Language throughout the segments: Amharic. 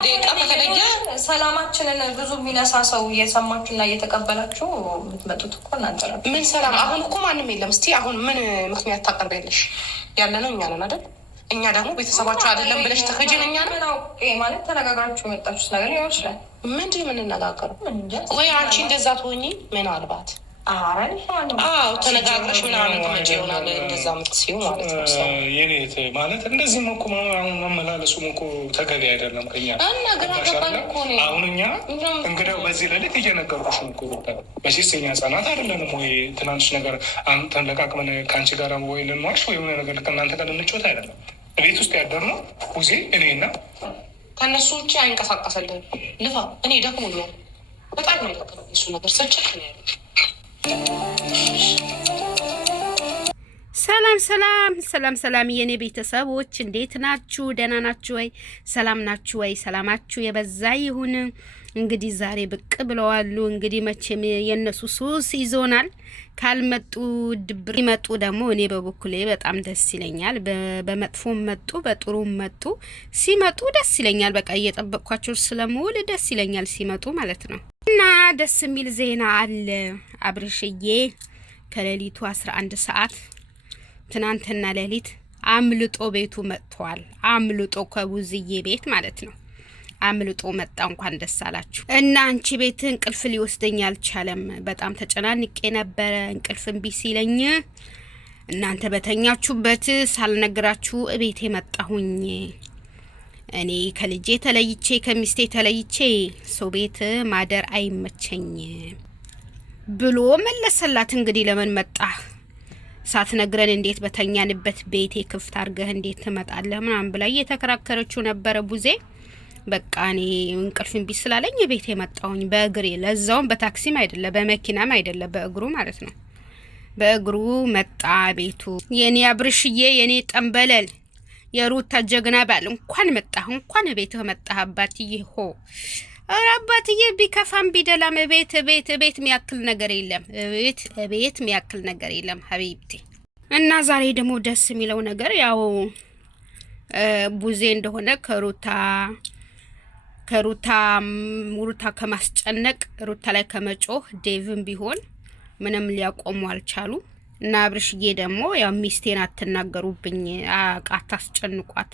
ደቂቃ ከተለየ ሰላማችንን ብዙ የሚነሳ ሰው እየሰማችሁና እየተቀበላችሁ የምትመጡት እኮ እናንተ ናችሁ። ምን ሰላም? አሁን እኮ ማንም የለም። እስቲ አሁን ምን ምክንያት ታቀርቢያለሽ? ያለ ነው እኛ ነን አይደል? እኛ ደግሞ ቤተሰባችሁ አይደለም ብለሽ ተከጅን እኛ ነን ማለት ተነጋግራችሁ የመጣችሁት ነገር ሊሆን ይችላል። ምንድን የምንነጋገረው? ወይ አንቺ እንደዛ ትሆኚ ምናልባት ተነጋግረሽ ምናምን ትመጪ ይሆናል። እንደዛ ምትሲው ማለት ነው። የኔት ማለት እንደዚህ እኮ አሁን መመላለሱም እኮ ተገቢ አይደለም። ከኛ አሁን እኛ እንግዲያው በዚህ ሌሊት እየነገርኩሽ እኮ በሴት እኛ ህጻናት አይደለንም ወይ? ትናንሽ ነገር አንተን ለቃቅመን ከአንቺ ጋር ወይ ልንዋሽ ወይ የሆነ ነገር ከእናንተ ጋር ልንጮት አይደለም። ቤት ውስጥ ያደርነው ሁዜ እኔና ከእነሱ ውጭ አይንቀሳቀሰልን ልፋ እኔ ደግሞ ነው በጣም ነው እሱ ነገር ሰጭት ነው ያለ። ሰላም ሰላም ሰላም ሰላም የኔ ቤተሰቦች እንዴት ናችሁ? ደህና ናችሁ ወይ? ሰላም ናችሁ ወይ? ሰላማችሁ የበዛ ይሁን። እንግዲህ ዛሬ ብቅ ብለዋል። እንግዲህ መቼም የነሱ ሱስ ይዞናል። ካልመጡ ድብር ይመጡ ደግሞ እኔ በበኩሌ በጣም ደስ ይለኛል። በመጥፎም መጡ በጥሩም መጡ። ሲመጡ ደስ ይለኛል። በቃ እየጠበቅኳቸው ስለምውል ደስ ይለኛል ሲመጡ ማለት ነው። እና ደስ የሚል ዜና አለ። አብርሽዬ ከሌሊቱ 11 ሰዓት ትናንትና ሌሊት አምልጦ ቤቱ መጥቷል። አምልጦ ከቡዝዬ ቤት ማለት ነው። አምልጦ መጣ። እንኳን ደስ አላችሁ። እና አንቺ ቤት እንቅልፍ ሊወስደኝ አልቻለም። በጣም ተጨናንቄ ነበረ። እንቅልፍ እምቢ ሲለኝ እናንተ በተኛችሁበት ሳልነግራችሁ ቤቴ መጣሁኝ። እኔ ከልጄ ተለይቼ ከሚስቴ ተለይቼ ሰው ቤት ማደር አይመቸኝ ብሎ መለሰላት። እንግዲህ ለምን መጣ ሳትነግረን እንዴት በተኛንበት ቤቴ ክፍት አርገህ እንዴት ትመጣለህ ምናምን ብላ እየተከራከረችው ነበረ ቡዜ። በቃ እኔ እንቅልፍ እምቢ ስላለኝ ቤቴ መጣሁኝ በእግሬ። ለዛውም በታክሲም አይደለ በመኪናም አይደለ በእግሩ ማለት ነው። በእግሩ መጣ ቤቱ። የኔ አብርሽዬ የኔ ጠንበለል የሩታ ጀግና ባል እንኳን መጣህ፣ እንኳን ቤትህ መጣህ አባትዬ። ሆ አባትዬ ቢከፋም ቢደላም ቤት የሚያክል ነገር የለም። ቤት የሚያክል ነገር የለም ሀቢብቲ። እና ዛሬ ደግሞ ደስ የሚለው ነገር ያው ቡዜ እንደሆነ ሩታ ከማስጨነቅ ሩታ ላይ ከመጮህ ዴቭም ቢሆን ምንም ሊያቆሙ አልቻሉ። እና አብርሽዬ ደግሞ ያው ሚስቴን አትናገሩብኝ፣ አታስጨንቋት፣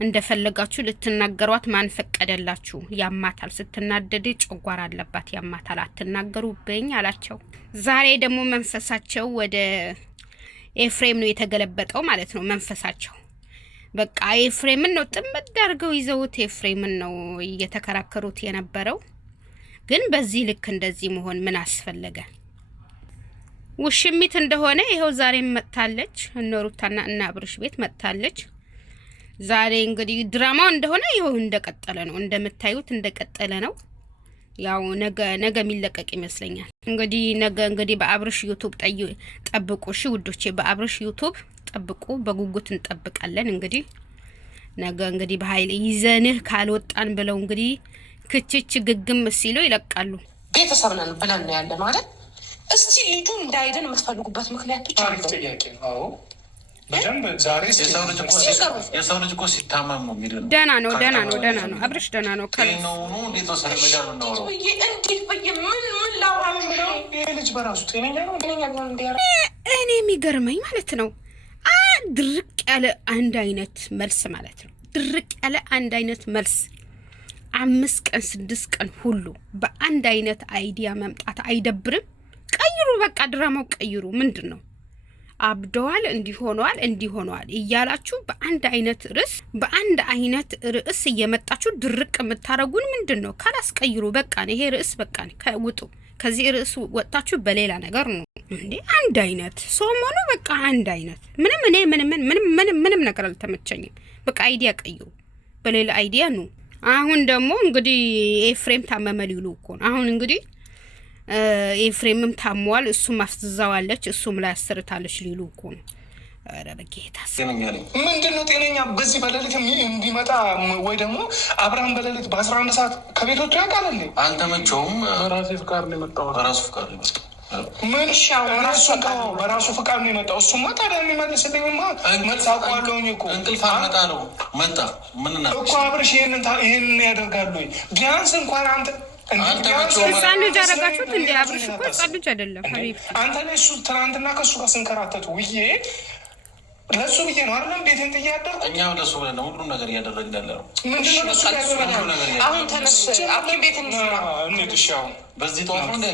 እንደፈለጋችሁ ልትናገሯት ማን ፈቀደላችሁ? ያማታል፣ ስትናደድ ጨጓራ አለባት፣ ያማታል፣ አትናገሩብኝ አላቸው። ዛሬ ደግሞ መንፈሳቸው ወደ ኤፍሬም ነው የተገለበጠው ማለት ነው። መንፈሳቸው በቃ ኤፍሬምን ነው ጥምድ አድርገው ይዘውት ኤፍሬምን ነው እየተከራከሩት የነበረው። ግን በዚህ ልክ እንደዚህ መሆን ምን አስፈለገ? ውሽሚት እንደሆነ ይሄው ዛሬ መጥታለች። እነ ሩታና እና አብርሽ ቤት መጥታለች። ዛሬ እንግዲህ ድራማው እንደሆነ ይሄው እንደቀጠለ ነው። እንደምታዩት እንደቀጠለ ነው። ያው ነገ የሚለቀቅ ይመስለኛል። ነገ በአብርሽ ዩቲዩብ ጠብቁ እሺ ውዶቼ፣ በአብርሽ ዩቲዩብ ጠብቁ። በጉጉት እንጠብቃለን። ነገ በኃይል ይዘንህ ካልወጣን ብለው ክችች ግግም ሲሉ ይለቃሉ። ቤተሰብ ነን ብለን ነው ያለ ማለት። እስቲ ልጁ እንዳይደን የምትፈልጉበት ምክንያት ብቻ ጥያቄ ነው። በደንብ ዛሬ የሰው ልጅ እኮ ሲታመም ነው የሚለው። ደህና ነው አብርሽ ደህና ነው። ልጅ በራሱ ጤነኛ ነው። እኔ የሚገርመኝ ማለት ነው ድርቅ ያለ አንድ አይነት መልስ ማለት ነው። ድርቅ ያለ አንድ አይነት መልስ 5 ቀን 6 ቀን ሁሉ በአንድ አይነት አይዲያ መምጣት አይደብርም? ቀይሩ፣ በቃ ድራማው ቀይሩ። ምንድን ነው አብደዋል፣ እንዲሆነዋል እያላችሁ በአንድ አይነት ርዕስ እየመጣችሁ ድርቅ የምታረጉን ምንድን ነው? ካላስቀይሩ በቃ ይሄ ርዕስ በቃ ውጡ። ከዚህ ርዕስ ወጣችሁ በሌላ ነገር ነው እንዴ? አንድ አይነት ሶሞኑ በቃ አንድ አይነት ምንም ነገር አልተመቸኝም። በቃ አይዲያ ቀይሩ፣ በሌላ አይዲያ ነው። አሁን ደግሞ ኤፍሬም ታመመ ሊሉ እኮ ነው። አሁን ኤፍሬምም ታሟል፣ እሱም አፍዝዛዋለች፣ እሱም ላይ አሰርታለች ሊሉ እኮ ነው። ኧረ በጌታስ ምንድን ነው ጤነኛ በዚህ በሌሊት እንዲመጣ ወይ ደግሞ አብርሃም በሌሊት በ11 ሰዓት ከቤቶቹ ያውቃል። አልተመቸውም። በራሴ ፍቃድ ነው የመጣው። በራሱ ፍቃድ ነው ምን በራሱ ፍቃድ ነው የመጣው። እሱማ ታዲያ የሚመልስልኝማ መጣቋለሁኝ እኮ እንቅልፍ አመጣ ነው መጣ ምን እኮ አብርሽ ይህንን ያደርጋሉ። ቢያንስ እንኳን አንተ ህፃን ልጅ አደረጋችሁት እንዲ አብርሽ እኮ ህፃን ልጅ አይደለም። አንተ ላይ እሱ ትናንትና ከእሱ ጋር ስንከራተቱ ውዬ ለሱ ብዬ ነው አይደለም ቤትን ጥዬ ያደርኩት። እኛም ለሱ ብለን ነው ሁሉም ነገር እያደረግን ያለ ነው። ምንድነው ለሱ አሁን ተነስ ሐኪም ቤት እንሂድ። እሺ አሁን በዚህ ጠዋት ነው እንደ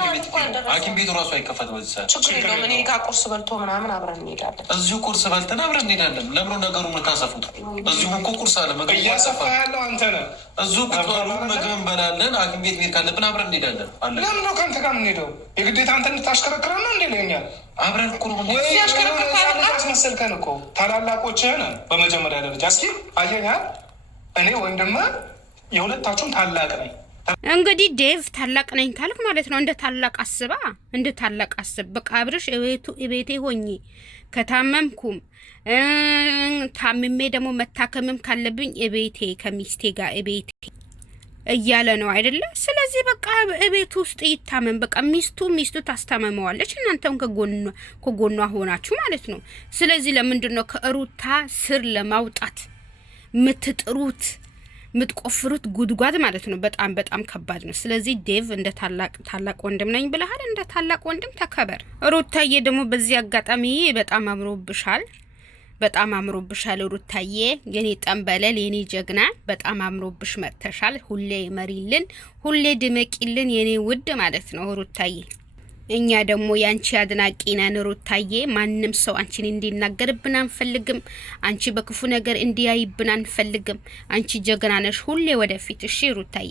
ሐኪም ቤቱ ራሱ አይከፈት በዚህ ሰዓት። ችግር የለውም። እኔ ጋር ቁርስ በልቶ ምናምን አብረን እንሄዳለን። እዚሁ ቁርስ በልተን አብረን እንሄዳለን። ለምሮ ነገሩ የምታሰፉት እዚሁ እኮ ቁርስ አለ ምግብ እያሰፋ ያለው አንተ ነህ። እዚሁ ቁጭ ምግብ እንበላለን። ሐኪም ቤት መሄድ ካለብን አብረን እንሄዳለን። ለምን ነው ከአንተ ጋር የምንሄደው? የግዴታ አንተ እንድታሽከረክረን ነው እንዴ? ለኛል አብረን እኮ ነው ያስመሰልከን እኮ ታላላቆችህን በመጀመሪያ ደረጃ እስኪ አየኛል። እኔ ወንድምህ የሁለታችሁም ታላቅ ነኝ። እንግዲህ ዴቭ ታላቅ ነኝ ካልክ ማለት ነው እንደ ታላቅ አስባ እንደ ታላቅ አስብ። በቃ አብርሽ ቤቴ ሆኜ ከታመምኩም ታምሜ ደግሞ መታከምም ካለብኝ ቤቴ ከሚስቴ ጋር ቤቴ እያለ ነው አይደለ? ስለዚህ በቃ ቤት ውስጥ ይታመም። በቃ ሚስቱ ታስታመመዋለች፣ እናንተም ከጎኗ ሆናችሁ ማለት ነው። ስለዚህ ለምንድን ነው ከሩታ ስር ለማውጣት ምትጥሩት ምትቆፍሩት ጉድጓድ ማለት ነው? በጣም በጣም ከባድ ነው። ስለዚህ ዴቭ እንደ ታላቅ ወንድም ነኝ ብለሃል፣ እንደ ታላቅ ወንድም ተከበር። ሩታዬ ደግሞ በዚህ አጋጣሚ በጣም አምሮብሻል፣ በጣም አምሮብሻል ሩታዬ፣ የኔ ጠንበለል፣ የኔ ጀግና፣ በጣም አምሮብሽ መጥተሻል። ሁሌ መሪልን፣ ሁሌ ድመቂልን የኔ ውድ ማለት ነው ሩታዬ። እኛ ደግሞ ያንቺ አድናቂ ነን ሩታዬ። ማንም ሰው አንቺን እንዲናገርብን አንፈልግም። አንቺ በክፉ ነገር እንዲያይብን አንፈልግም። አንቺ ጀግና ነሽ፣ ሁሌ ወደፊት። እሺ ሩታዬ።